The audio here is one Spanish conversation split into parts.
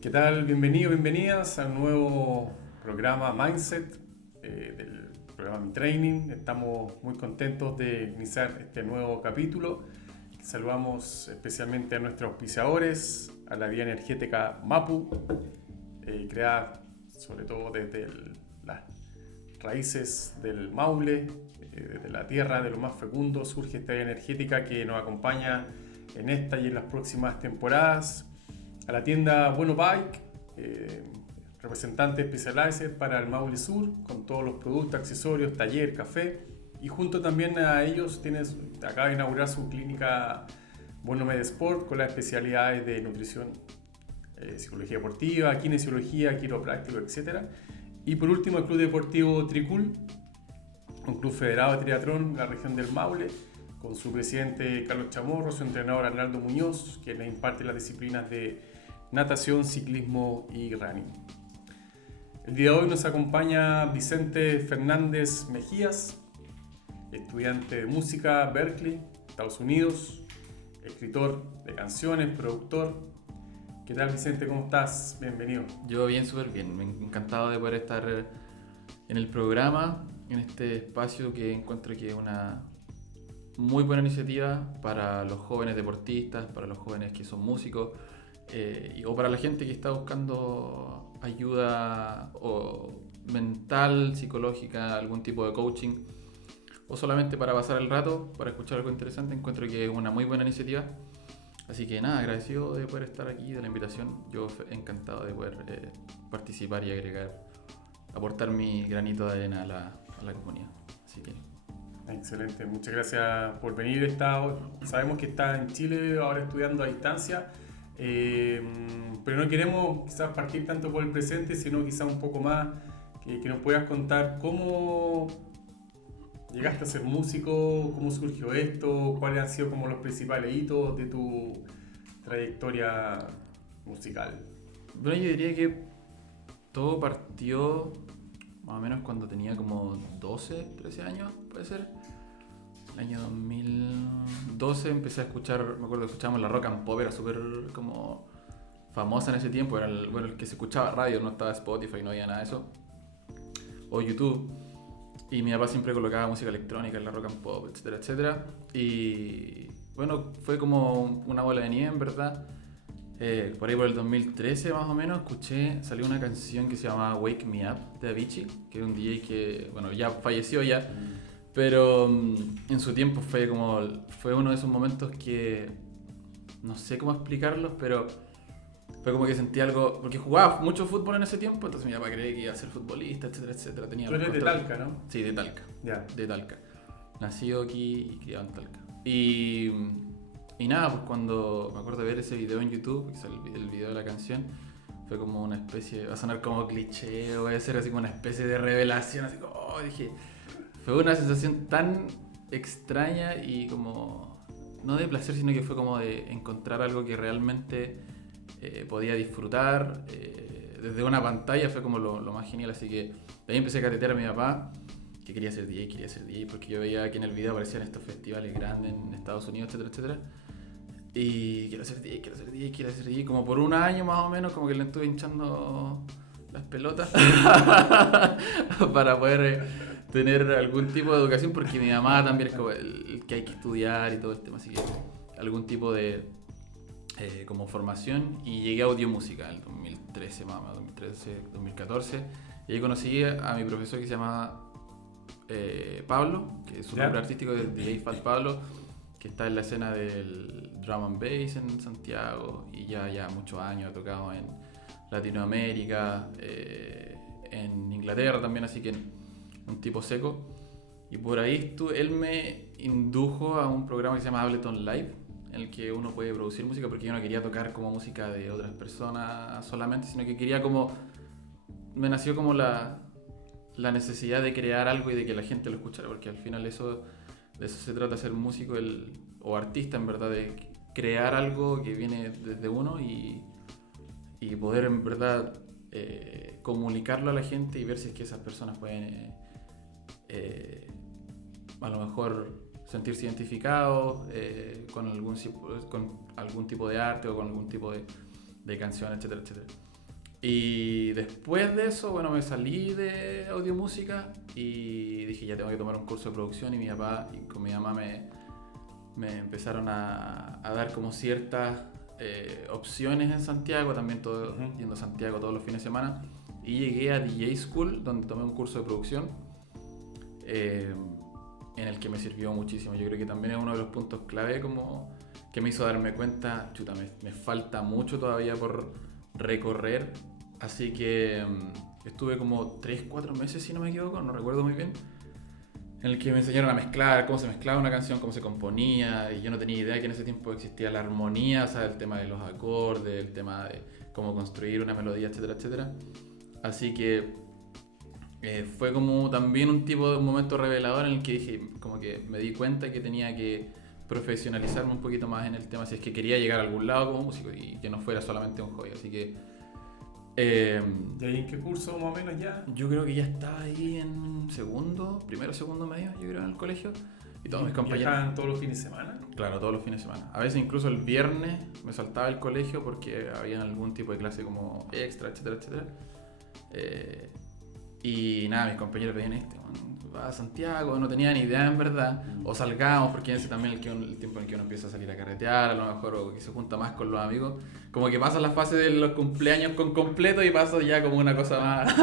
¿Qué tal? Bienvenidas a un nuevo programa Mindset del programa Mi Training. Estamos muy contentos de iniciar este nuevo capítulo. Saludamos especialmente a nuestros auspiciadores, a la vía energética Mapu, creada sobre todo desde las raíces del Maule, desde la tierra de lo más fecundo, surge esta vía energética que nos acompaña en esta y en las próximas temporadas. A la tienda Bueno Bike, representante Specialized para el Maule Sur, con todos los productos, accesorios, taller, café. Y junto también a ellos acaba de inaugurar su clínica Bueno Med Sport con las especialidades de nutrición, psicología deportiva, kinesiología, quiropráctico, etc. Y por último el Club Deportivo Tricul, un club federado de triatlón en la región del Maule, con su presidente Carlos Chamorro, su entrenador Arnaldo Muñoz, quien le imparte las disciplinas de natación, ciclismo y running. El día de hoy nos acompaña Vicente Fernández Mejías, estudiante de música Berkeley, Estados Unidos, escritor de canciones, productor. ¿Qué tal, Vicente? ¿Cómo estás? Bienvenido. Yo bien, súper bien. Me encantado de poder estar en el programa, en este espacio que encuentro que es una muy buena iniciativa para los jóvenes deportistas, para los jóvenes que son músicos, o para la gente que está buscando ayuda mental, psicológica, algún tipo de coaching, o solamente para pasar el rato, para escuchar algo interesante. Encuentro que es una muy buena iniciativa. Así que nada, agradecido de poder estar aquí, de la invitación. Yo encantado de poder participar y aportar mi granito de arena a la comunidad. Así que... Excelente, muchas gracias por venir. Sabemos que estás en Chile ahora estudiando a distancia, pero no queremos quizás partir tanto por el presente, sino quizás un poco más que nos puedas contar cómo llegaste a ser músico, cómo surgió esto, cuáles han sido como los principales hitos de tu trayectoria musical. Bueno, yo diría que todo partió más o menos cuando tenía como 12, 13 años, puede ser. El año 2012 empecé a escuchar, me acuerdo que escuchábamos la Rock and Pop, era súper como famosa en ese tiempo, era el que se escuchaba radio, no estaba Spotify, no había nada de eso, o YouTube. Y mi papá siempre colocaba música electrónica en la Rock and Pop, etcétera, etcétera. Y bueno, fue como una bola de nieve, en verdad. Por ahí por el 2013 más o menos salió una canción que se llamaba Wake Me Up de Avicii, que es un DJ que, bueno, ya falleció ya, pero en su tiempo fue uno de esos momentos que no sé cómo explicarlos, pero fue como que sentí algo, porque jugaba mucho fútbol en ese tiempo, entonces mi papá creía que iba a ser futbolista, etcétera, etcétera. Tú eres de Talca, ¿no? Sí, de Talca. Yeah. De Talca. Nacido aquí y criado en Talca. Y nada, pues cuando me acuerdo de ver ese video en YouTube, el video de la canción, fue como una especie, va a sonar como cliché, o va a ser así como una especie de revelación, así como, dije, fue una sensación tan extraña y como, no de placer, sino que fue como de encontrar algo que realmente podía disfrutar desde una pantalla. Fue como lo más genial, así que de ahí empecé a catetear a mi papá, que quería ser DJ, porque yo veía que en el video aparecían estos festivales grandes en Estados Unidos, etcétera, etcétera. Y quiero ser DJ, como por un año más o menos, como que le estuve hinchando las pelotas para poder tener algún tipo de educación, porque mi mamá también es como el que hay que estudiar y todo el tema, así que algún tipo de como formación. Y llegué a audiomúsica en el 2013 más o menos, 2014, y ahí conocí a mi profesor que se llama Pablo, que es su nombre artístico de DJ Fat Pablo, que está en la escena del drum and bass en Santiago, y ya muchos años ha tocado en Latinoamérica, en Inglaterra también, así que un tipo seco. Y por ahí él me indujo a un programa que se llama Ableton Live, en el que uno puede producir música, porque yo no quería tocar como música de otras personas solamente, sino que quería me nació como la necesidad de crear algo y de que la gente lo escuchara, porque al final de eso se trata, ser músico o artista, en verdad, de crear algo que viene desde uno y poder, en verdad, comunicarlo a la gente y ver si es que esas personas pueden a lo mejor sentirse identificados con algún tipo de arte o con algún tipo de canción, etcétera, etcétera. Y después de eso, bueno, me salí de audiomúsica y dije, ya tengo que tomar un curso de producción, y mi papá y con mi mamá me empezaron a dar como ciertas opciones en Santiago, también todo, yendo a Santiago todos los fines de semana, y llegué a DJ School, donde tomé un curso de producción en el que me sirvió muchísimo. Yo creo que también es uno de los puntos clave como que me hizo darme cuenta, chuta, me falta mucho todavía por recorrer, así que estuve como 3-4 meses, si no me equivoco, no recuerdo muy bien, en el que me enseñaron a mezclar, cómo se mezclaba una canción, cómo se componía, y yo no tenía idea que en ese tiempo existía la armonía, o sea, el tema de los acordes, el tema de cómo construir una melodía, etcétera, etcétera. Así que fue como también un momento revelador en el que dije, como que me di cuenta que tenía que profesionalizarme un poquito más en el tema si es que quería llegar a algún lado como músico y que no fuera solamente un hobby. Así que ¿y ahí en qué curso más o menos ya? yo creo que ya estaba ahí en primero, segundo medio, yo creo, en el colegio. Y todos mis compañeros... ¿Viajaban todos los fines de semana? Claro, todos los fines de semana. A veces incluso el viernes me saltaba el colegio porque había algún tipo de clase como extra, etcétera, etcétera. Y nada, mis compañeros veían va a Santiago, no tenía ni idea en verdad, o salgamos, porque ese también el tiempo en el que uno empieza a salir a carretear, a lo mejor, o que se junta más con los amigos, como que pasa la fase de los cumpleaños con completo y pasa ya como una cosa más,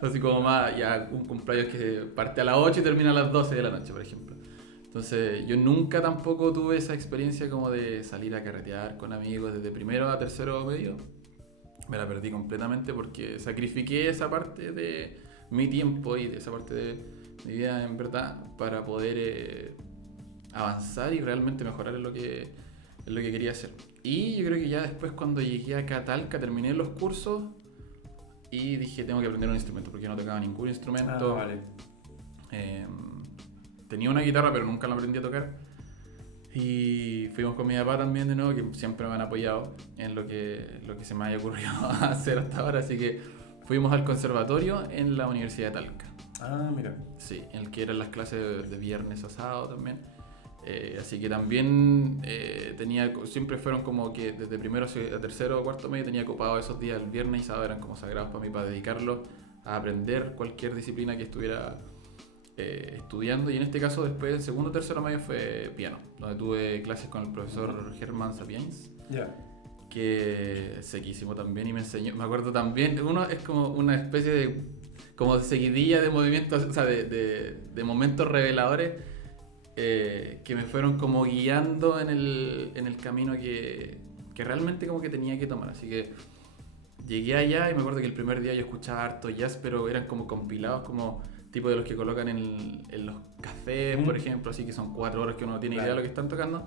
así como más, ya un cumpleaños que parte a las 8 y termina a las 12 de la noche, por ejemplo. Entonces yo nunca tampoco tuve esa experiencia como de salir a carretear con amigos desde primero a tercero medio. Me la perdí completamente porque sacrifiqué esa parte de mi tiempo y de esa parte de mi vida en verdad para poder avanzar y realmente mejorar en lo que quería hacer. Y yo creo que ya después cuando llegué a Talca terminé los cursos y dije tengo que aprender un instrumento porque no tocaba ningún instrumento. Vale. Tenía una guitarra pero nunca la aprendí a tocar. Y fuimos con mi papá también de nuevo, que siempre me han apoyado en lo que se me haya ocurrido hacer hasta ahora. Así que fuimos al conservatorio en la Universidad de Talca. Ah, mira. Sí, en el que eran las clases de viernes a sábado también. Así que también siempre fueron como que desde primero a tercero o cuarto medio tenía copado esos días, el viernes y sábado eran como sagrados para mí, para dedicarlos a aprender cualquier disciplina que estuviera estudiando, y en este caso después del segundo o tercero medio fue piano, donde tuve clases con el profesor Germán Sapiens, que es sequísimo también y me enseñó, me acuerdo también, uno es como una especie de como seguidilla de movimientos, o sea, de momentos reveladores que me fueron como guiando en el camino que realmente como que tenía que tomar. Así que llegué allá y me acuerdo que el primer día yo escuchaba harto jazz, pero eran como compilados, como tipo de los que colocan en los cafés, por ejemplo, así que son 4 horas que uno no tiene idea de lo que están tocando.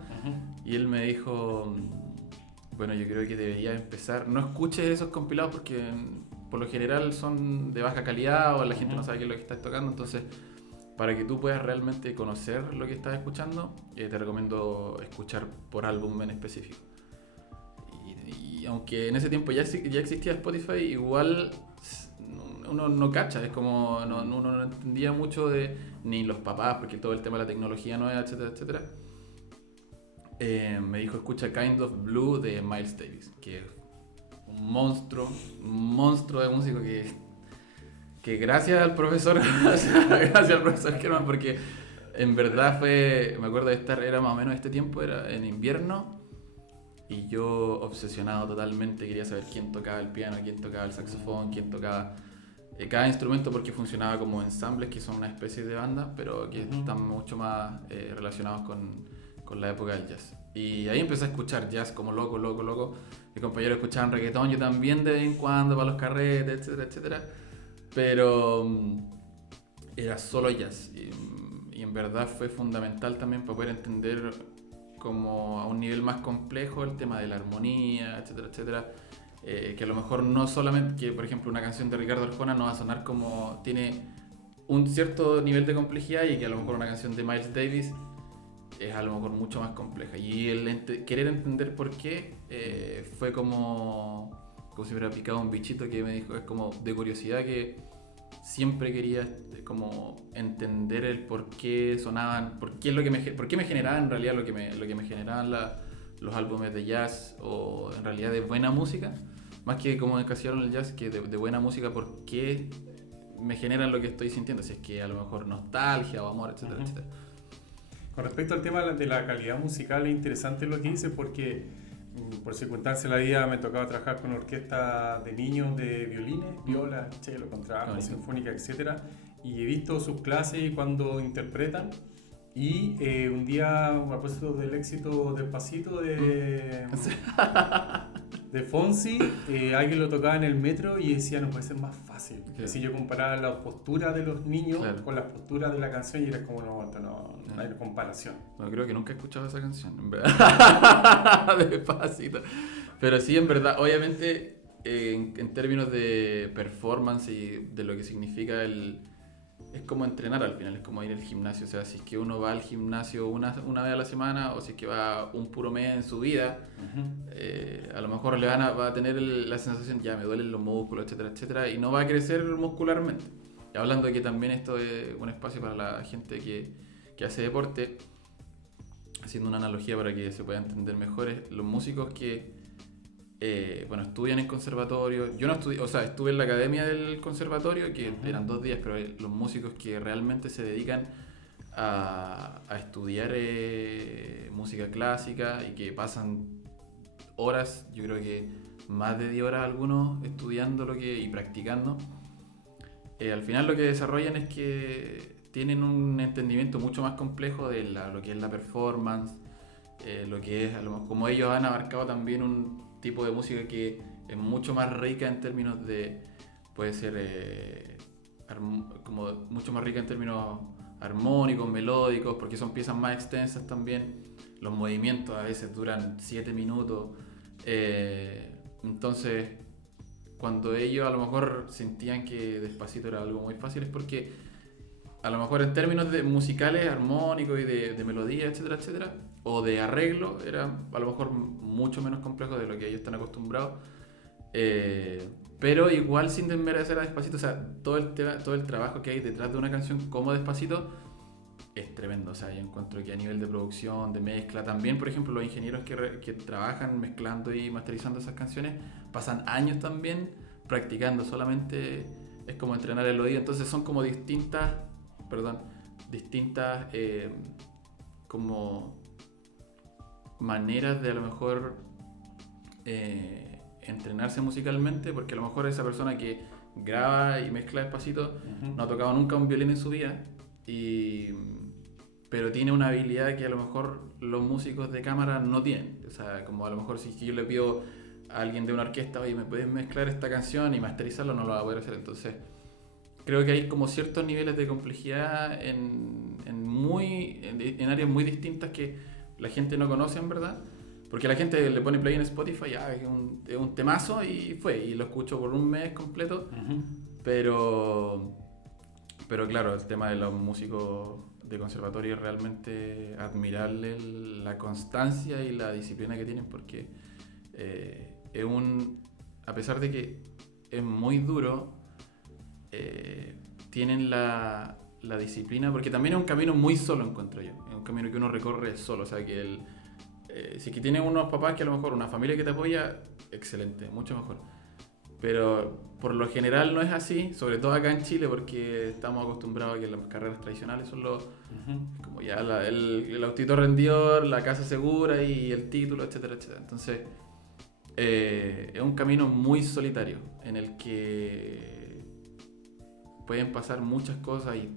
Y él me dijo, bueno, yo creo que debería empezar, no escuches esos compilados porque por lo general son de baja calidad o la gente no sabe qué es lo que estás tocando, entonces para que tú puedas realmente conocer lo que estás escuchando, te recomiendo escuchar por álbum en específico. Y aunque en ese tiempo ya existía Spotify, igual uno no cacha, es como uno no entendía mucho ni los papás, porque todo el tema de la tecnología nueva, etcétera, etcétera. Me dijo, escucha Kind of Blue de Miles Davis, que es un monstruo de músico que gracias al profesor Germán, porque en verdad me acuerdo de era más o menos este tiempo, era en invierno, y yo obsesionado totalmente, quería saber quién tocaba el piano, quién tocaba el saxofón, quién tocaba cada instrumento, porque funcionaba como ensambles, que son una especie de banda, pero que están mucho más relacionados con la época del jazz. Y ahí empecé a escuchar jazz como loco. Mis compañeros escuchaban reggaetón, yo también de vez en cuando para los carretes, etcétera, etcétera. Pero era solo jazz. Y en verdad fue fundamental también para poder entender como a un nivel más complejo el tema de la armonía, etcétera, etcétera. Que a lo mejor no solamente, que por ejemplo una canción de Ricardo Arjona no va a sonar como, tiene un cierto nivel de complejidad, y que a lo mejor una canción de Miles Davis es a lo mejor mucho más compleja. Y el querer entender por qué fue como si me hubiera picado un bichito que me dijo, es como de curiosidad, que siempre quería como entender el por qué sonaban, por qué me generaban en realidad lo que me generaban los álbumes de jazz, o en realidad de buena música, más que como encasillaron el jazz, que de buena música, ¿por qué me generan lo que estoy sintiendo? Si es que a lo mejor nostalgia o amor, etcétera, etcétera. Con respecto al tema de la calidad musical, es interesante lo que dices porque por circunstancias de la vida me tocaba trabajar con orquesta de niños de violines, viola, cello, contrabajo, sinfónica, etc. Y he visto sus clases y cuando interpretan. Y un día, a propósito del éxito Despacito de Fonsi, alguien lo tocaba en el metro y decía, no puede ser más fácil. Claro. Así yo comparaba la postura de los niños con las posturas de la canción y era como, no hay comparación. No, creo que nunca he escuchado esa canción, en verdad. Despacito. Pero sí, en verdad, obviamente, en términos de performance y de lo que significa es como entrenar al final, es como ir al gimnasio. O sea, si es que uno va al gimnasio una vez a la semana o si es que va un puro mes en su vida, a lo mejor va a tener la sensación, ya me duelen los músculos, etcétera, etcétera, y no va a crecer muscularmente. Y hablando de que también esto es un espacio para la gente que hace deporte, haciendo una analogía para que se pueda entender mejor, los músicos que estudian en conservatorio. Yo no estudié, o sea, estuve en la academia del conservatorio, que eran 2 días, pero los músicos que realmente se dedican a estudiar música clásica y que pasan horas, yo creo que más de 10 horas algunos estudiando y practicando, al final lo que desarrollan es que tienen un entendimiento mucho más complejo de lo que es la performance, lo que es, como ellos han abarcado también un tipo de música que es mucho más rica en términos de, puede ser como mucho más rica en términos armónicos, melódicos, porque son piezas más extensas también, los movimientos a veces duran 7 minutos, entonces cuando ellos a lo mejor sentían que Despacito era algo muy fácil es porque a lo mejor en términos de musicales, armónicos y de melodía, etcétera, etcétera, o de arreglo, era a lo mejor mucho menos complejo de lo que ellos están acostumbrados, pero igual sin desmerecer a Despacito. O sea, todo el trabajo que hay detrás de una canción como Despacito es tremendo. O sea, yo encuentro que a nivel de producción, de mezcla, también por ejemplo los ingenieros que trabajan mezclando y masterizando esas canciones pasan años también practicando, solamente es como entrenar el oído. Entonces son como distintas como maneras de a lo mejor entrenarse musicalmente, porque a lo mejor esa persona que graba y mezcla Despacito no ha tocado nunca un violín en su vida, pero tiene una habilidad que a lo mejor los músicos de cámara no tienen. O sea, como a lo mejor si yo le pido a alguien de una orquesta, oye, ¿me puedes mezclar esta canción y masterizarlo? No lo va a poder hacer. Entonces creo que hay como ciertos niveles de complejidad en áreas muy distintas que la gente no conoce en verdad, porque la gente le pone play en Spotify, es un temazo y lo escucho por un mes completo, pero claro, el tema de los músicos de conservatorio es realmente admirable, la constancia y la disciplina que tienen, porque a pesar de que es muy duro, tienen la disciplina, porque también es un camino muy solo, encuentro yo. Es un camino que uno recorre solo. O sea, que si que tienes unos papás que a lo mejor una familia que te apoya, excelente, mucho mejor. Pero por lo general no es así, sobre todo acá en Chile, porque estamos acostumbrados a que las carreras tradicionales son como ya el autito rendidor, la casa segura y el título, etcétera, etcétera. Entonces es un camino muy solitario en el que pueden pasar muchas cosas, y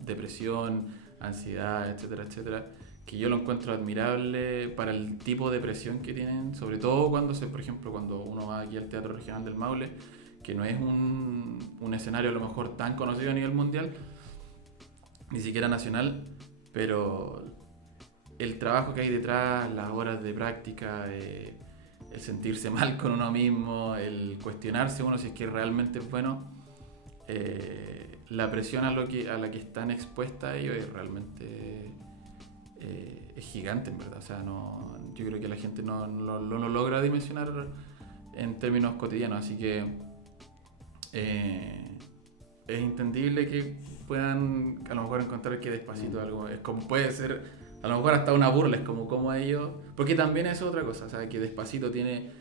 depresión, ansiedad, etcétera, etcétera, que yo lo encuentro admirable para el tipo de presión que tienen, sobre todo por ejemplo, cuando uno va aquí al Teatro Regional del Maule, que no es un escenario a lo mejor tan conocido a nivel mundial, ni siquiera nacional, pero el trabajo que hay detrás, las horas de práctica, el sentirse mal con uno mismo, el cuestionarse uno si es que realmente es bueno, la presión a la que están expuestas ellos es realmente es gigante, en verdad. O sea, yo creo que la gente no lo logra dimensionar en términos cotidianos, así que es entendible que puedan a lo mejor encontrar que Despacito algo es como, puede ser a lo mejor hasta una burla, es como ellos, porque también es otra cosa, o sea, que Despacito tiene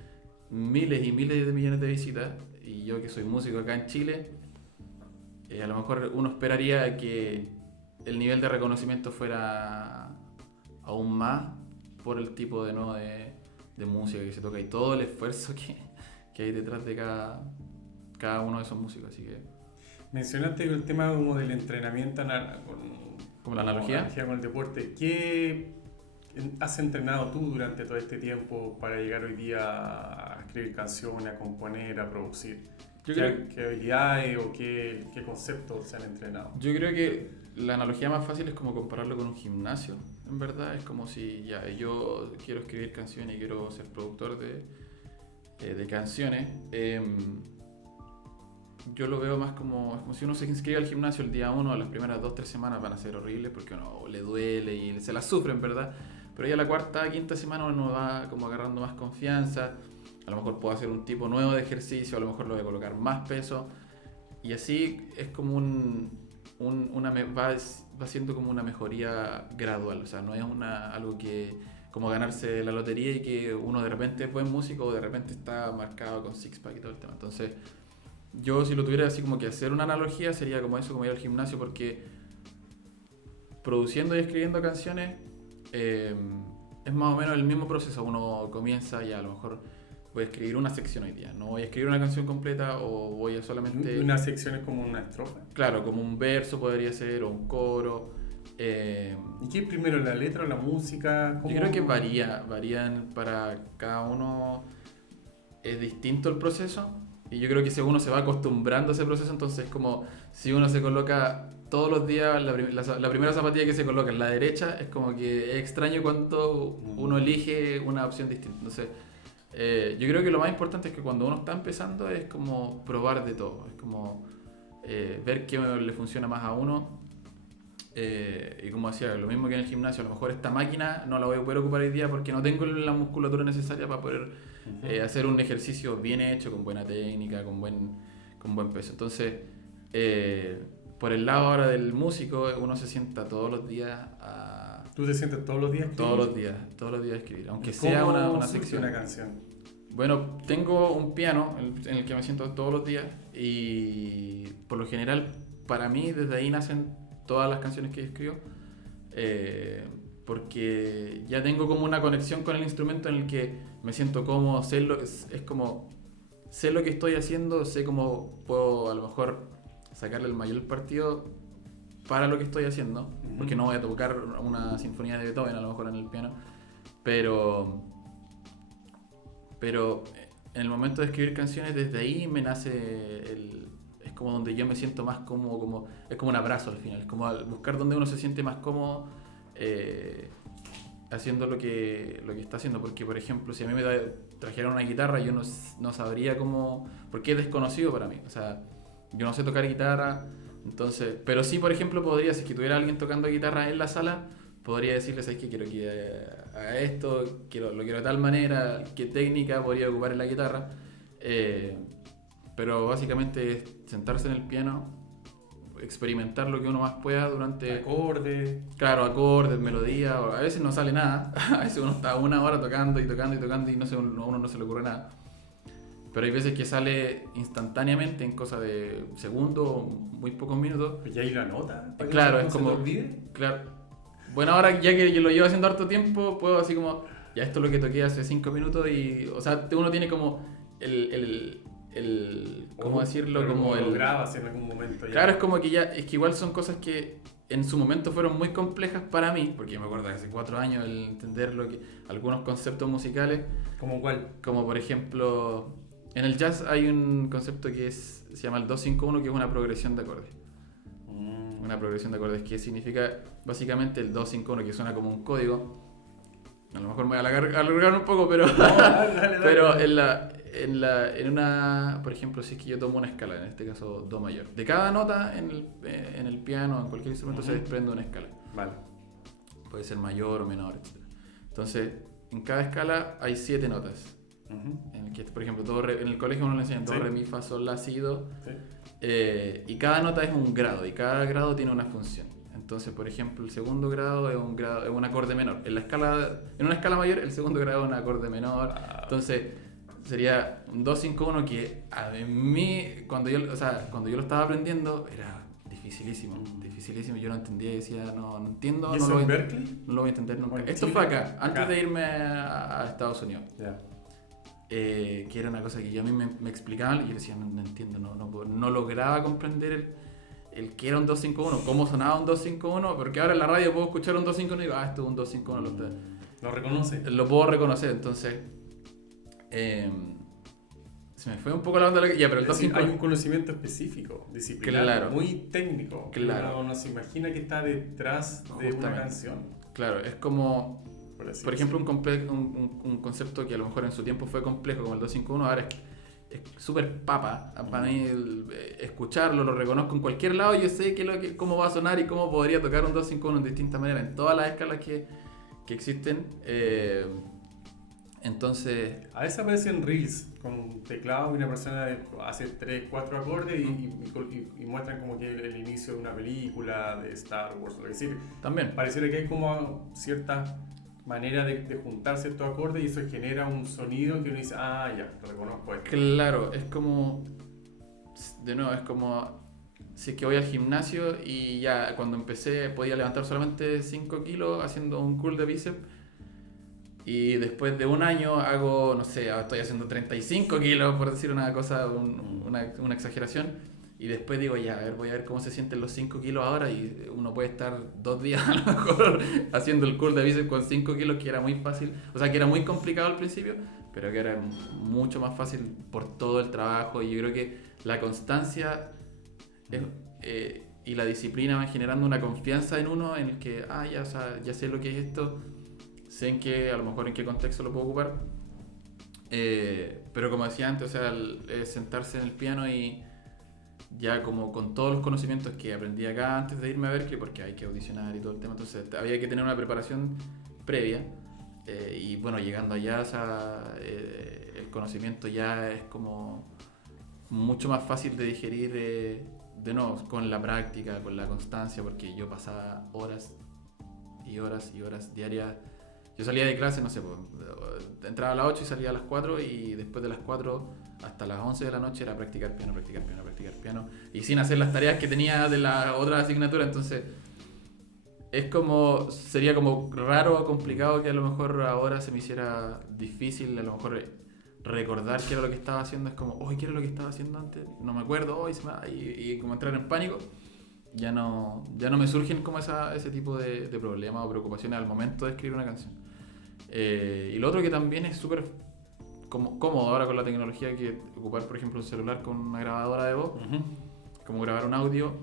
miles y miles de millones de visitas, y yo que soy músico acá en Chile, a lo mejor uno esperaría que el nivel de reconocimiento fuera aún más por el tipo de, ¿no? de música que se toca y todo el esfuerzo que hay detrás de cada uno de esos músicos. Así que, Mencionaste el tema como del entrenamiento ¿como la analogía? con el deporte. ¿Qué has entrenado tú durante todo este tiempo para llegar hoy día a escribir canciones, a componer, a producir? ¿Qué habilidades o qué conceptos se han entrenado? Yo creo que la analogía más fácil es como compararlo con un gimnasio. En verdad es como si ya yo quiero escribir canciones y quiero ser productor de canciones. Yo lo veo más como si uno se inscribe al gimnasio el día 1, las primeras 2-3 semanas van a ser horribles porque uno le duele y se la sufre, en verdad. Pero ya la cuarta, quinta semana uno va como agarrando más confianza. A lo mejor puedo hacer un tipo nuevo de ejercicio, a lo mejor lo voy a colocar más peso. Y así es como va siendo como una mejoría gradual. O sea, no es algo que como ganarse la lotería y que uno de repente es buen músico o de repente está marcado con six-pack y todo el tema. Entonces, yo si lo tuviera así como que hacer una analogía sería como eso, como ir al gimnasio, porque produciendo y escribiendo canciones es más o menos el mismo proceso. Uno comienza y a lo mejor voy a escribir una sección hoy día, no voy a escribir una canción completa o voy a solamente... Una sección es como una estrofa. Claro, como un verso podría ser o un coro. ¿Y qué es primero, la letra o la música? Yo creo que varían para cada uno, es distinto el proceso. Y yo creo que si uno se va acostumbrando a ese proceso, entonces es como si uno se coloca todos los días la primera zapatilla que se coloca en la derecha, es como que es extraño cuando uno elige una opción distinta. Entonces, yo creo que lo más importante es que cuando uno está empezando es como probar de todo, es como ver qué le funciona más a uno. Y como decía, lo mismo que en el gimnasio, a lo mejor esta máquina no la voy a poder ocupar hoy día porque no tengo la musculatura necesaria para poder hacer un ejercicio bien hecho, con buena técnica, con buen peso. Entonces, por el lado ahora del músico, uno se sienta todos los días a... ¿Tú te sientes todos los días? Todos los días a escribir, aunque sea una sección. Una canción? Bueno, tengo un piano en el que me siento todos los días y por lo general, para mí, desde ahí nacen todas las canciones que escribo, porque ya tengo como una conexión con el instrumento en el que me siento cómodo, es como sé lo que estoy haciendo, sé cómo puedo a lo mejor sacarle el mayor partido para lo que estoy haciendo, porque no voy a tocar una sinfonía de Beethoven a lo mejor en el piano, pero en el momento de escribir canciones, desde ahí me nace es como donde yo me siento más cómodo, es como un abrazo al final, como buscar donde uno se siente más cómodo haciendo lo que está haciendo. Porque, por ejemplo, si a mí me trajeran una guitarra, yo no sabría cómo, porque es desconocido para mí. O sea, yo no sé tocar guitarra, entonces, pero sí, por ejemplo, si que tuviera alguien tocando guitarra en la sala, podría decirles, ¿sabes qué? Quiero que haga esto, lo quiero de tal manera, qué técnica podría ocupar en la guitarra. Pero básicamente es sentarse en el piano, experimentar lo que uno más pueda durante... Acordes. Claro, acordes, melodías, a veces no sale nada, a veces uno está una hora tocando y uno no se le ocurre nada. Pero hay veces que sale instantáneamente en cosa de segundos, muy pocos minutos. ¿Y ahí la nota? Claro, ¿No es se como... te olvide? Claro. Bueno, ahora ya que yo lo llevo haciendo harto tiempo, puedo así como... Ya esto es lo que toqué hace 5 minutos y... O sea, uno tiene como ¿cómo decirlo? Pero como lo grabas en algún momento ya. Claro, es como que es que igual son cosas que en su momento fueron muy complejas para mí, porque yo me acuerdo que hace 4 años el entender algunos conceptos musicales. ¿Cómo cuál? Como por ejemplo, en el jazz hay un concepto que se llama el 2-5-1, que es una progresión de acordes. Una progresión de acordes que significa básicamente el 2-5-1, que suena como un código. A lo mejor me voy a alargar un poco, pero, dale. pero en una, por ejemplo, si es que yo tomo una escala, en este caso do mayor, de cada nota en el piano, en cualquier instrumento se desprende una escala. Vale. Puede ser mayor o menor, etc. Entonces, en cada escala hay 7 notas. En el que, por ejemplo, en el colegio uno le enseña do, re, mi, fa, sol, la, si, do. Sí. Y cada nota es un grado y cada grado tiene una función. Entonces, por ejemplo, el segundo grado es un acorde menor. En una escala mayor, el segundo grado es un acorde menor. Entonces, sería un 2-5-1 que a mí, cuando yo lo estaba aprendiendo, era dificilísimo. Yo no entendía y decía, no entiendo. ¿Y eso en Berkeley? No lo voy a entender nunca. ¿En Esto Chile? fue acá, antes de irme a Estados Unidos. Ya. Que era una cosa que yo a mí me explicaban y yo decía, no entiendo, no lograba comprender el que era un 2-5-1, cómo sonaba un 2-5-1, porque ahora en la radio puedo escuchar un 2-5-1 y digo, esto es un 2-5-1. ¿Lo reconoce? Lo puedo reconocer, entonces se me fue un poco la onda, ya, pero el 2-5-1 hay un conocimiento específico, disciplinario, claro, muy técnico. Claro. Uno se imagina que está detrás de una canción. Claro, es como, por ejemplo, decirlo. un concepto que a lo mejor en su tiempo fue complejo, como el 2-5-1, ahora es súper papa. Para mí, escucharlo, lo reconozco en cualquier lado, yo sé cómo va a sonar y cómo podría tocar un 2-5-1 en distintas maneras, en todas las escalas que existen. Entonces... A veces aparecen reels con un teclado y una persona hace 3, 4 acordes y muestran como que el inicio de una película, de Star Wars, o lo que sea. También. Pareciera que hay como cierta manera de juntar ciertos acordes y eso genera un sonido que uno dice, ya, lo reconozco esto. Claro, es como... De nuevo, es como... Si es que voy al gimnasio y ya cuando empecé podía levantar solamente 5 kilos haciendo un curl de bíceps. Y después de un año hago, no sé, estoy haciendo 35 kilos, por decir una cosa, una exageración. Y después digo, voy a ver cómo se sienten los 5 kilos ahora. Y uno puede estar 2 días a lo mejor haciendo el curl de bíceps con 5 kilos, que era muy fácil. O sea, que era muy complicado al principio, pero que era mucho más fácil por todo el trabajo. Y yo creo que la constancia y la disciplina van generando una confianza en uno, en el que, ya sé lo que es esto. Sé a lo mejor en qué contexto lo puedo ocupar, pero como decía antes, o sea, sentarse en el piano y ya como con todos los conocimientos que aprendí acá antes de irme a Berkeley, porque hay que audicionar y todo el tema, entonces había que tener una preparación previa, y bueno, llegando allá, o sea, el conocimiento ya es como mucho más fácil de digerir, de nuevo, con la práctica, con la constancia, porque yo pasaba horas y horas y horas diarias. Yo salía de clase, no sé, entraba a las 8 y salía a las 4 y después de las 4 hasta las 11 de la noche era practicar piano y sin hacer las tareas que tenía de la otra asignatura, entonces sería como raro o complicado que a lo mejor ahora se me hiciera difícil a lo mejor recordar qué era lo que estaba haciendo, es como, ¿qué era lo que estaba haciendo antes? No me acuerdo, y como entrar en pánico. Ya no me surgen como ese tipo de problemas o preocupaciones al momento de escribir una canción. Y lo otro que también es súper cómodo ahora con la tecnología, que ocupar por ejemplo un celular con una grabadora de voz, como grabar un audio,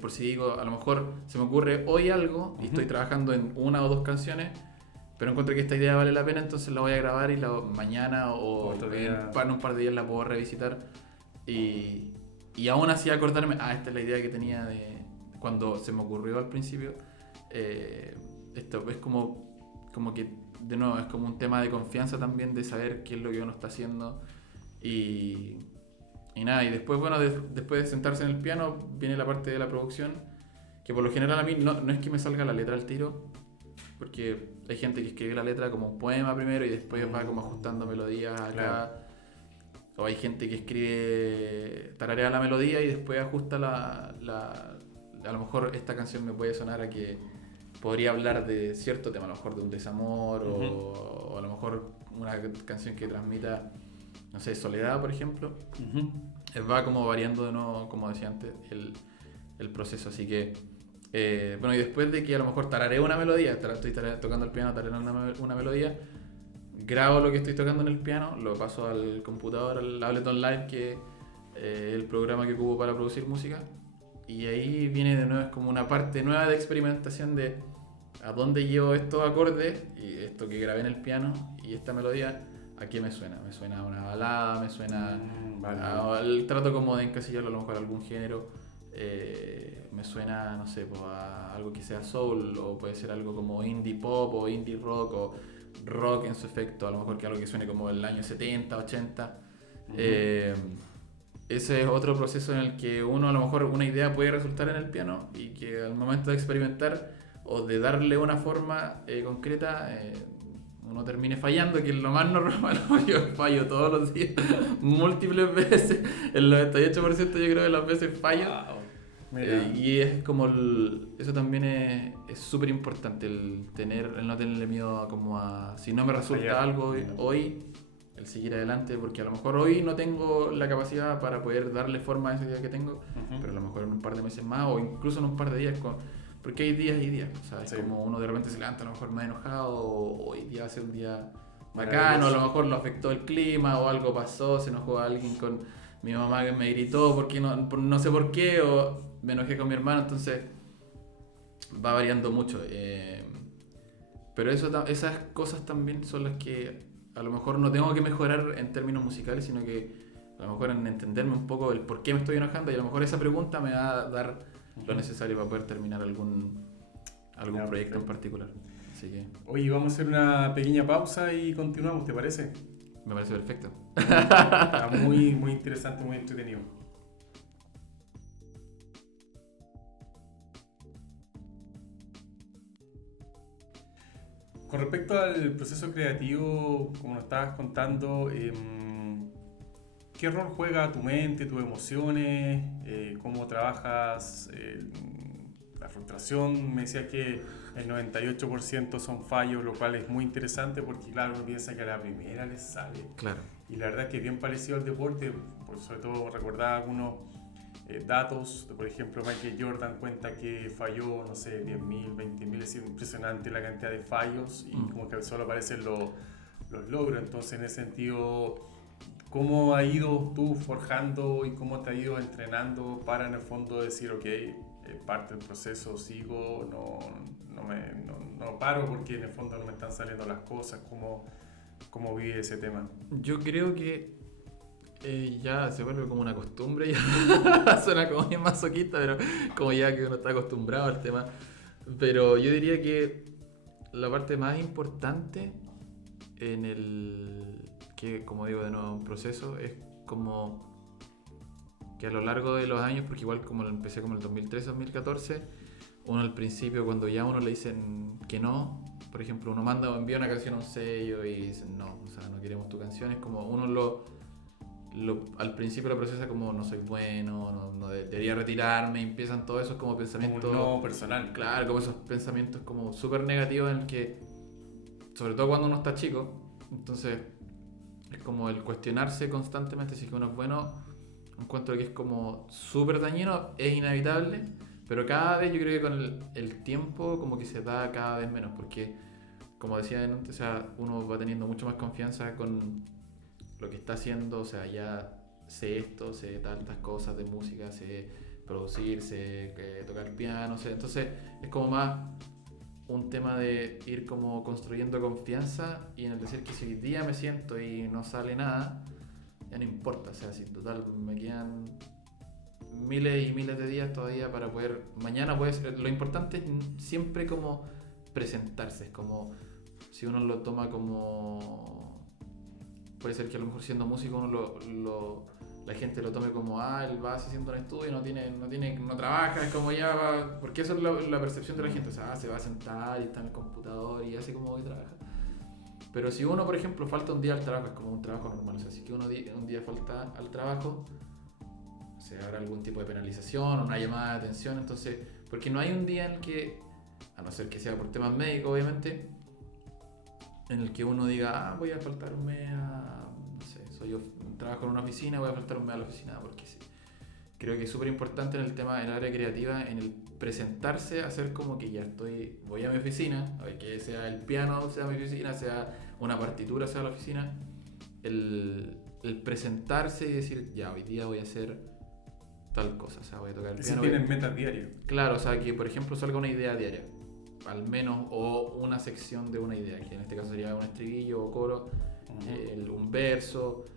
por si digo, a lo mejor se me ocurre hoy algo y estoy trabajando en 1 o 2 canciones, pero encuentro que esta idea vale la pena, entonces la voy a grabar y mañana o en un par de días la puedo revisitar y aún así acordarme, esta es la idea que tenía de cuando se me ocurrió al principio. Esto es como que, de nuevo, es como un tema de confianza también, de saber qué es lo que uno está haciendo. Y nada, y después, bueno, después de sentarse en el piano, viene la parte de la producción, que por lo general a mí no es que me salga la letra al tiro, porque hay gente que escribe la letra como un poema primero y después va como ajustando melodías acá. Claro. O hay gente que escribe, tararea la melodía y después ajusta a lo mejor esta canción me puede sonar a que podría hablar de cierto tema, a lo mejor de un desamor, o a lo mejor una canción que transmita, no sé, soledad, por ejemplo. Va como variando de nuevo, como decía antes, el proceso. Así que, bueno, y después de que a lo mejor tarareo una melodía, estoy tocando el piano, tarareo una melodía, grabo lo que estoy tocando en el piano, lo paso al computador, al Ableton Live, que es el programa que ocupo para producir música, y ahí viene de nuevo, es como una parte nueva de experimentación de a dónde llevo estos acordes y esto que grabé en el piano y esta melodía, ¿a qué me suena? ¿Me suena a una balada? ¿Me suena trato como de encasillarlo a lo mejor a algún género? Me suena, no sé, a algo que sea soul, o puede ser algo como indie pop o indie rock o rock en su efecto, a lo mejor que algo que suene como el año 70, 80. Ese es otro proceso en el que uno, a lo mejor una idea puede resultar en el piano y que al momento de experimentar o de darle una forma concreta, uno termine fallando, que es lo más normal. Yo fallo todos los días, múltiples veces. El 98% yo creo de las veces fallo. Wow. Mira. Y es como eso también es súper importante, el no tenerle miedo a como a si no me resulta Fallar. algo hoy, el seguir adelante, porque a lo mejor hoy no tengo la capacidad para poder darle forma a ese día que tengo, pero a lo mejor en un par de meses más o incluso en un par de días, porque hay días y días, o sea, es Sí. como uno de repente se levanta a lo mejor más enojado o hoy día va a ser un día bacano, a lo mejor lo afectó el clima o algo pasó, se enojó alguien con mi mamá que me gritó porque no sé por qué, o me enojé con mi hermano, entonces va variando mucho. Pero esas cosas también son las que a lo mejor no tengo que mejorar en términos musicales, sino que a lo mejor en entenderme un poco el por qué me estoy enojando, y a lo mejor esa pregunta me va a dar lo necesario para poder terminar algún Ya, proyecto en perfecto. particular. Así que Oye, vamos a hacer una pequeña pausa y continuamos, ¿te parece? me parece perfecto. Está muy, muy interesante, muy entretenido. Con respecto al proceso creativo, como nos estabas contando, ¿qué rol juega tu mente, tus emociones? ¿Cómo trabajas la frustración? Me decías que el 98% son fallos, lo cual es muy interesante porque, claro, uno piensa que a la primera les sale. Claro. Y la verdad es que es bien parecido al deporte, sobre todo recordar algunos datos, por ejemplo, Michael Jordan cuenta que falló, no sé, 10.000, 20.000, es impresionante la cantidad de fallos y como que solo aparecen los logros. Entonces, en ese sentido, ¿cómo ha ido tú forjando y cómo te ha ido entrenando para en el fondo decir, ok, parte del proceso, sigo, no paro porque en el fondo no me están saliendo las cosas? ¿Cómo vive ese tema? Yo creo que ya se vuelve como una costumbre, ya suena como bien masoquista, pero como ya que uno está acostumbrado al tema. Pero yo diría que la parte más importante en que como digo de nuevo, un proceso, es como que a lo largo de los años, porque igual como empecé como en el 2013-2014, uno al principio cuando ya uno le dicen que no, por ejemplo, uno envía una canción a un sello y dicen no, o sea, no queremos tu canción, es como uno al principio lo procesa como no soy bueno, no debería retirarme, y empiezan todos esos como pensamientos. Como un no personal. Claro, como esos pensamientos como súper negativos en el que, sobre todo cuando uno está chico, entonces es como el cuestionarse constantemente si es que uno es bueno, encuentro que es como súper dañino, es inevitable, pero cada vez yo creo que con el tiempo como que se da cada vez menos, porque como decía antes, o sea, uno va teniendo mucho más confianza con lo que está haciendo, o sea, ya sé esto, sé tantas cosas de música, sé producir, sé tocar piano, sé, entonces es como más un tema de ir como construyendo confianza, y en el decir que si hoy día me siento y no sale nada, ya no importa, o sea, si total me quedan miles y miles de días todavía para poder, mañana puede ser, lo importante es siempre como presentarse, es como si uno lo toma como, puede ser que a lo mejor siendo músico uno la gente lo tome como, él va haciendo un estudio, no trabaja, es como ya va, porque eso es la percepción de la gente, o sea, se va a sentar y está en el computador y hace como que trabaja. Pero si uno, por ejemplo, falta un día al trabajo, es como un trabajo normal, o sea, si que uno un día falta al trabajo, se habrá algún tipo de penalización, una llamada de atención, entonces, porque no hay un día en el que, a no ser que sea por temas médicos, obviamente, en el que uno diga, voy a faltar un mes no sé, trabajo en una oficina, voy a faltar un mes a la oficina, porque sí. Creo que es súper importante en el área creativa, en el presentarse, hacer como que ya voy a mi oficina, a ver, que sea el piano, sea mi oficina, sea una partitura, sea la oficina, el presentarse y decir, ya, hoy día voy a hacer tal cosa, o sea, voy a tocar el piano. Tienen metas diarias. Claro, o sea, que por ejemplo salga una idea diaria, al menos, o una sección de una idea, que en este caso sería un estribillo o coro, un verso,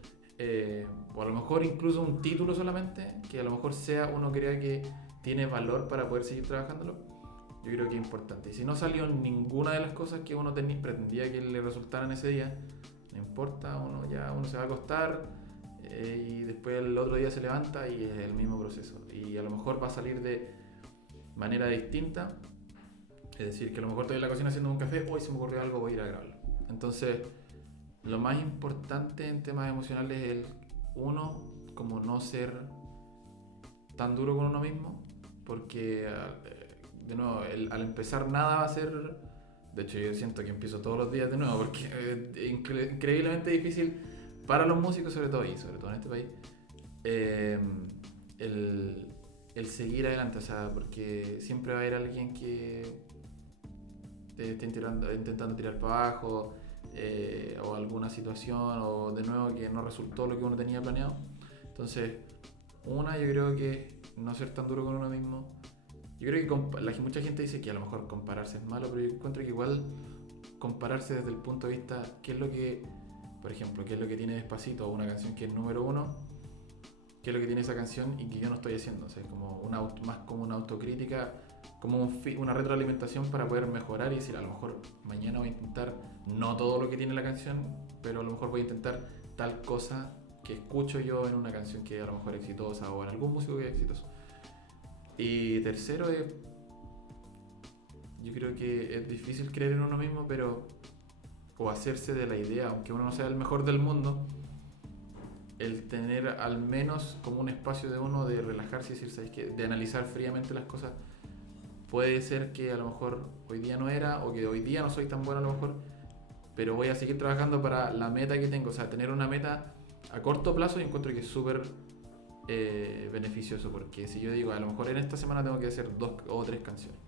o a lo mejor incluso un título solamente, que a lo mejor uno crea que tiene valor para poder seguir trabajándolo. Yo creo que es importante. Y si no salió ninguna de las cosas que uno pretendía que le resultaran ese día, no importa, uno se va a acostar y después el otro día se levanta y es el mismo proceso. Y a lo mejor va a salir de manera distinta. Es decir, que a lo mejor estoy en la cocina haciendo un café, hoy se me ocurrió algo, voy a ir a grabarlo. Entonces, lo más importante en temas emocionales es uno, como no ser tan duro con uno mismo, porque de nuevo, al empezar nada va a ser, de hecho yo siento que empiezo todos los días de nuevo, porque es increíblemente difícil para los músicos, sobre todo, y sobre todo en este país, el seguir adelante, o sea, porque siempre va a haber alguien que te esté intentando tirar para abajo, o alguna situación, o de nuevo que no resultó lo que uno tenía planeado. Entonces, yo creo que no ser tan duro con uno mismo. Yo creo que mucha gente dice que a lo mejor compararse es malo, pero yo encuentro que igual compararse desde el punto de vista, qué es lo que, por ejemplo, qué es lo que tiene Despacito, una canción que es número 1, qué es lo que tiene esa canción y que yo no estoy haciendo. O sea, es como más como una autocrítica, como una retroalimentación para poder mejorar y decir, a lo mejor mañana voy a intentar no todo lo que tiene la canción, pero a lo mejor voy a intentar tal cosa que escucho yo en una canción que a lo mejor es exitosa o en algún músico que es exitoso. Y tercero es, yo creo que es difícil creer en uno mismo, pero o hacerse de la idea, aunque uno no sea el mejor del mundo, el tener al menos como un espacio de uno de relajarse y decir, ¿sabes qué? De analizar fríamente las cosas. Puede ser que a lo mejor hoy día no era, o que hoy día no soy tan bueno a lo mejor, pero voy a seguir trabajando para la meta que tengo. O sea, tener una meta a corto plazo, y encuentro que es súper beneficioso, porque si yo digo, a lo mejor en esta semana tengo que hacer 2 o 3 canciones,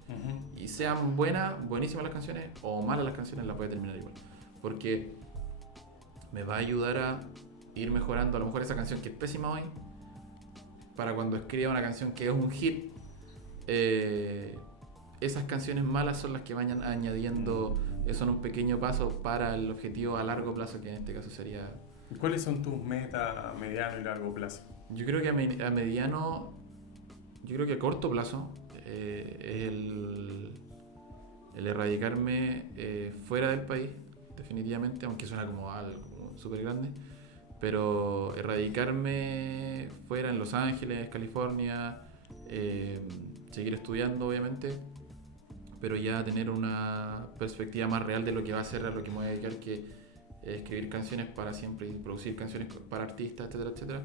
y sean buenísimas las canciones, o malas las canciones, las voy a terminar igual, porque me va a ayudar a ir mejorando a lo mejor esa canción que es pésima hoy, para cuando escriba una canción que es un hit, esas canciones malas son las que vayan añadiendo, son un pequeño paso para el objetivo a largo plazo, que en este caso sería... ¿Cuáles son tus metas a mediano y largo plazo? Yo creo que a mediano, yo creo que a corto plazo es el erradicarme fuera del país, definitivamente, aunque suena como algo súper grande, pero erradicarme fuera en Los Ángeles, California, seguir estudiando obviamente, pero ya tener una perspectiva más real de lo que va a ser, a lo que me voy a dedicar, que escribir canciones para siempre y producir canciones para artistas, etcétera, etcétera.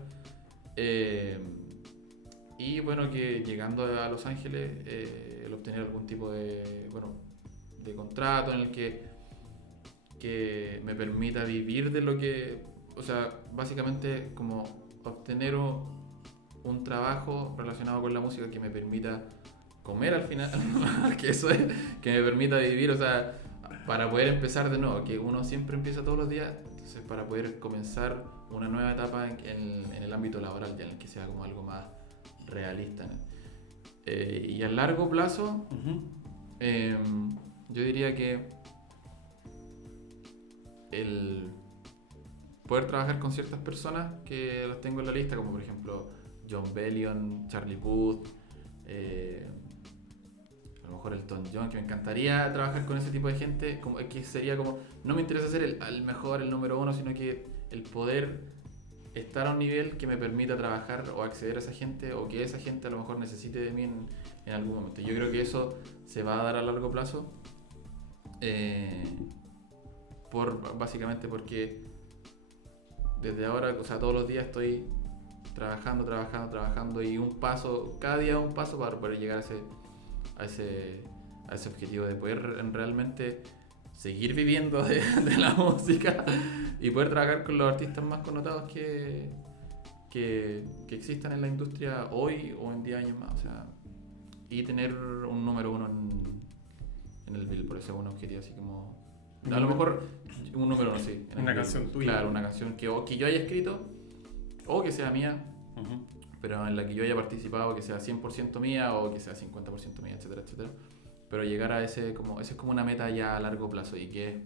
Y bueno, que llegando a Los Ángeles, el obtener algún tipo de contrato en el que me permita vivir de lo que, o sea, básicamente como obtener un trabajo relacionado con la música que me permita comer al final, que eso es, que me permita vivir, o sea, para poder empezar de nuevo, que uno siempre empieza todos los días, entonces para poder comenzar una nueva etapa en el ámbito laboral, ya en el que sea como algo más realista, ¿no? Y a largo plazo, yo diría que el poder trabajar con ciertas personas que las tengo en la lista, como por ejemplo Jon Bellion, Charlie Puth, a lo mejor Elton John, que me encantaría trabajar con ese tipo de gente, como, que sería como, no me interesa ser el mejor, el número 1, sino que el poder estar a un nivel que me permita trabajar o acceder a esa gente, o que esa gente a lo mejor necesite de mí en algún momento. Yo creo que eso se va a dar a largo plazo, básicamente porque desde ahora, o sea, todos los días estoy trabajando, y cada día un paso para poder llegar a ese objetivo de poder realmente seguir viviendo de la música y poder trabajar con los artistas más connotados que existan en la industria hoy o en 10 años más, o sea, y tener un número 1 en el Billboard. Ese es un objetivo así como, a lo mejor un número 1, sí, una canción tuya, claro, una canción que yo haya escrito o que sea mía, pero en la que yo haya participado, que sea 100% mía o que sea 50% mía, etcétera, etcétera. Pero llegar a esa es como una meta ya a largo plazo, y que es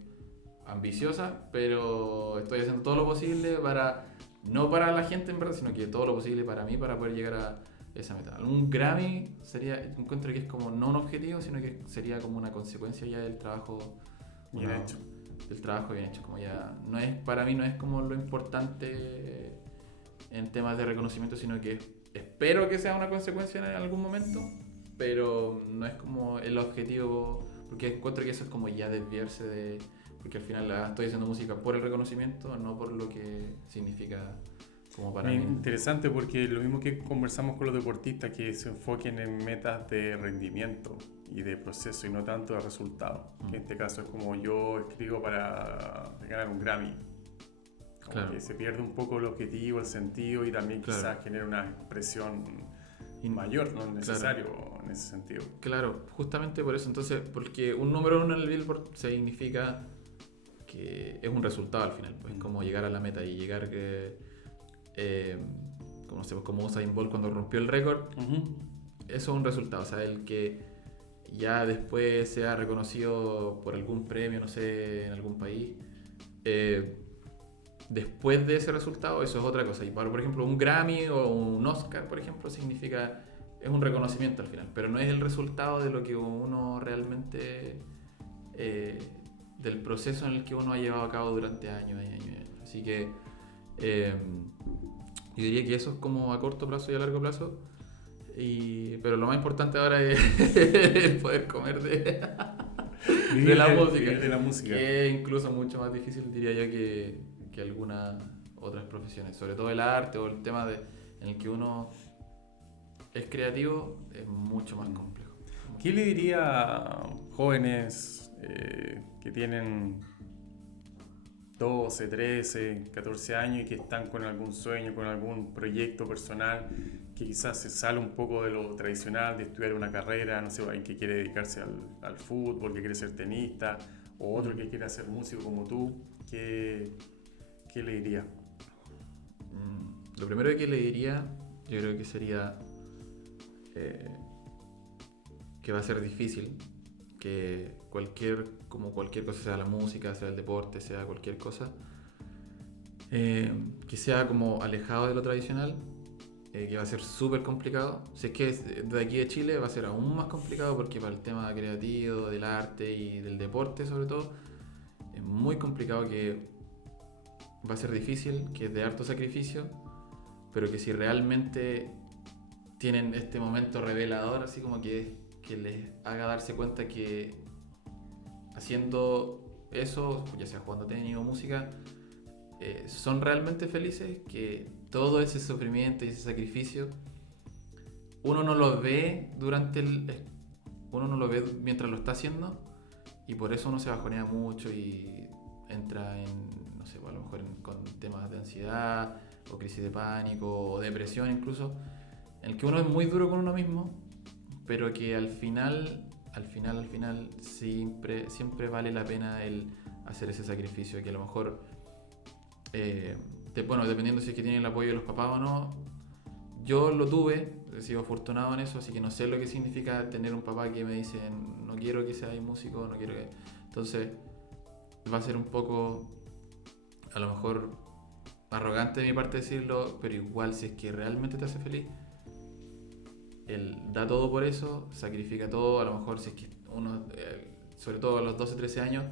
ambiciosa, pero estoy haciendo todo lo posible no para la gente en verdad, sino que todo lo posible para mí, para poder llegar a esa meta. Un Grammy encuentro que es como no un objetivo, sino que sería como una consecuencia ya del trabajo bien hecho. Del trabajo bien hecho, como ya para mí no es como lo importante en temas de reconocimiento, sino que espero que sea una consecuencia en algún momento, pero no es como el objetivo, porque encuentro que eso es como ya desviarse de... porque al final estoy haciendo música por el reconocimiento, no por lo que significa como para mí. Interesante, porque lo mismo que conversamos con los deportistas, que se enfoquen en metas de rendimiento y de proceso y no tanto de resultado. Que en este caso es como yo escribo para ganar un Grammy. Como que se pierde un poco el objetivo, el sentido, y también quizás genera una presión mayor, no es necesario en ese sentido. Claro, justamente por eso. Entonces, porque un número 1 en el Billboard significa que es un resultado al final, pues como llegar a la meta y llegar como Usain Bolt cuando rompió el récord. Eso es un resultado, o sea, el que ya después sea reconocido por algún premio, no sé, en algún país, después de ese resultado, eso es otra cosa. Y por ejemplo, un Grammy o un Oscar, por ejemplo, significa, es un reconocimiento al final, pero no es el resultado de lo que uno realmente, del proceso en el que uno ha llevado a cabo durante años y años y años. Así que yo diría que eso es como a corto plazo y a largo plazo. Pero lo más importante ahora es el poder comer de la música, que es incluso mucho más difícil, diría yo, que algunas otras profesiones, sobre todo el arte o el tema en el que uno es creativo, es mucho más complejo. ¿Qué le diría a jóvenes que tienen 12, 13, 14 años y que están con algún sueño, con algún proyecto personal, que quizás se sale un poco de lo tradicional, de estudiar una carrera, no sé, alguien que quiere dedicarse al fútbol, que quiere ser tenista, o otro que quiere ser músico como tú? ¿Qué le diría? Lo primero que le diría, yo creo que sería que va a ser difícil, que cualquier cosa, sea la música, sea el deporte, sea cualquier cosa, que sea como alejado de lo tradicional, que va a ser súper complicado. Si es que es de aquí de Chile, va a ser aún más complicado, porque para el tema creativo, del arte y del deporte sobre todo, es muy complicado, que va a ser difícil, que es de harto sacrificio, pero que si realmente tienen este momento revelador, así como que les haga darse cuenta que haciendo eso, ya sea jugando tenis o música, son realmente felices, que todo ese sufrimiento y ese sacrificio uno no lo ve uno no lo ve mientras lo está haciendo, y por eso uno se bajonea mucho y entra en, no sé, a lo mejor con temas de ansiedad o crisis de pánico o depresión incluso, en el que uno es muy duro con uno mismo, pero que al final siempre vale la pena el hacer ese sacrificio, que a lo mejor dependiendo si es que tienen el apoyo de los papás o no. Yo lo tuve, he sido afortunado en eso, así que no sé lo que significa tener un papá que me dice no quiero que seas músico, no quiero que... Entonces va a ser un poco, a lo mejor, arrogante de mi parte decirlo, pero igual, si es que realmente te hace feliz, él da todo por eso, sacrifica todo. A lo mejor si es que uno, sobre todo a los 12, 13 años,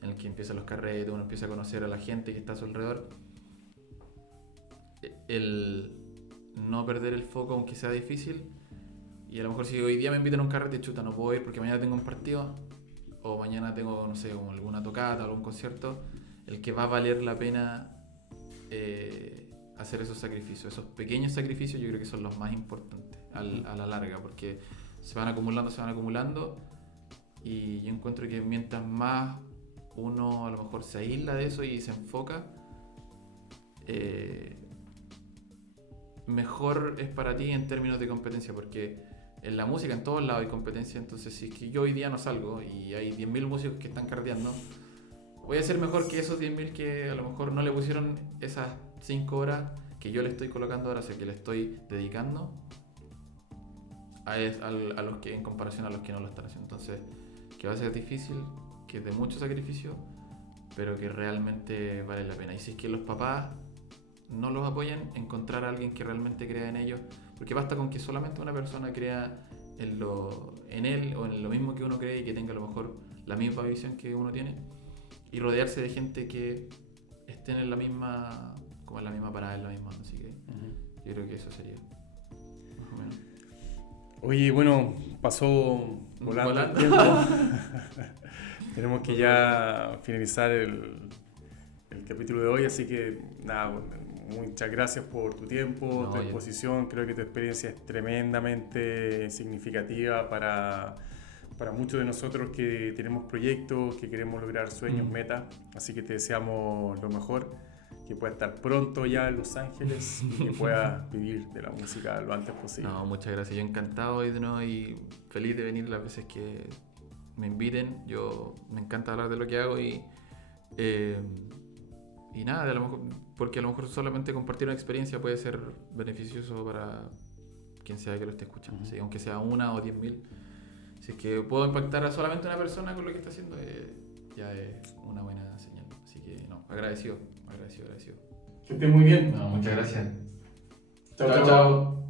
en el que empiezan los carretes, uno empieza a conocer a la gente que está a su alrededor, el no perder el foco aunque sea difícil. Y a lo mejor si hoy día me invitan a un carrete, chuta, no puedo ir porque mañana tengo un partido, o mañana tengo, no sé, como alguna tocata, algún concierto, el que va a valer la pena hacer esos sacrificios, esos pequeños sacrificios, yo creo que son los más importantes a la larga, porque se van acumulando, y yo encuentro que mientras más uno a lo mejor se aísla de eso y se enfoca, mejor es para ti en términos de competencia, porque en la música en todos lados hay competencia. Entonces si es que yo hoy día no salgo y hay 10.000 músicos que están carreteando, voy a ser mejor que esos 10.000 que a lo mejor no le pusieron esas 5 horas que yo le estoy colocando ahora, o sea, que le estoy dedicando a los que, en comparación a los que no lo están haciendo. Entonces, que va a ser difícil, que es de mucho sacrificio, pero que realmente vale la pena. Y si es que los papás no los apoyan, encontrar a alguien que realmente crea en ellos, porque basta con que solamente una persona crea en él o en lo mismo que uno cree, y que tenga a lo mejor la misma visión que uno tiene, y rodearse de gente que estén en la misma parada, en la misma. Así que yo creo que eso sería más o menos. Oye, bueno, pasó volando el Volando. tiempo. Tenemos que ya finalizar el capítulo de hoy, así que nada, muchas gracias por tu tiempo, No, tu ya. exposición. Creo que tu experiencia es tremendamente significativa para muchos de nosotros que tenemos proyectos, que queremos lograr sueños, metas. Así que te deseamos lo mejor, que puedas estar pronto ya en Los Ángeles y que puedas vivir de la música lo antes posible. No, muchas gracias. Yo encantado hoy de nuevo y feliz de venir las veces que me inviten. Yo me encanta hablar de lo que hago y nada, a lo mejor, porque a lo mejor solamente compartir una experiencia puede ser beneficioso para quien sea que lo esté escuchando. Así que aunque sea 1 o 10.000, si es que puedo impactar a solamente una persona con lo que está haciendo, ya es una buena señal. Así que no, agradecido. Que estés muy bien. No, muchas gracias. Chao, chao.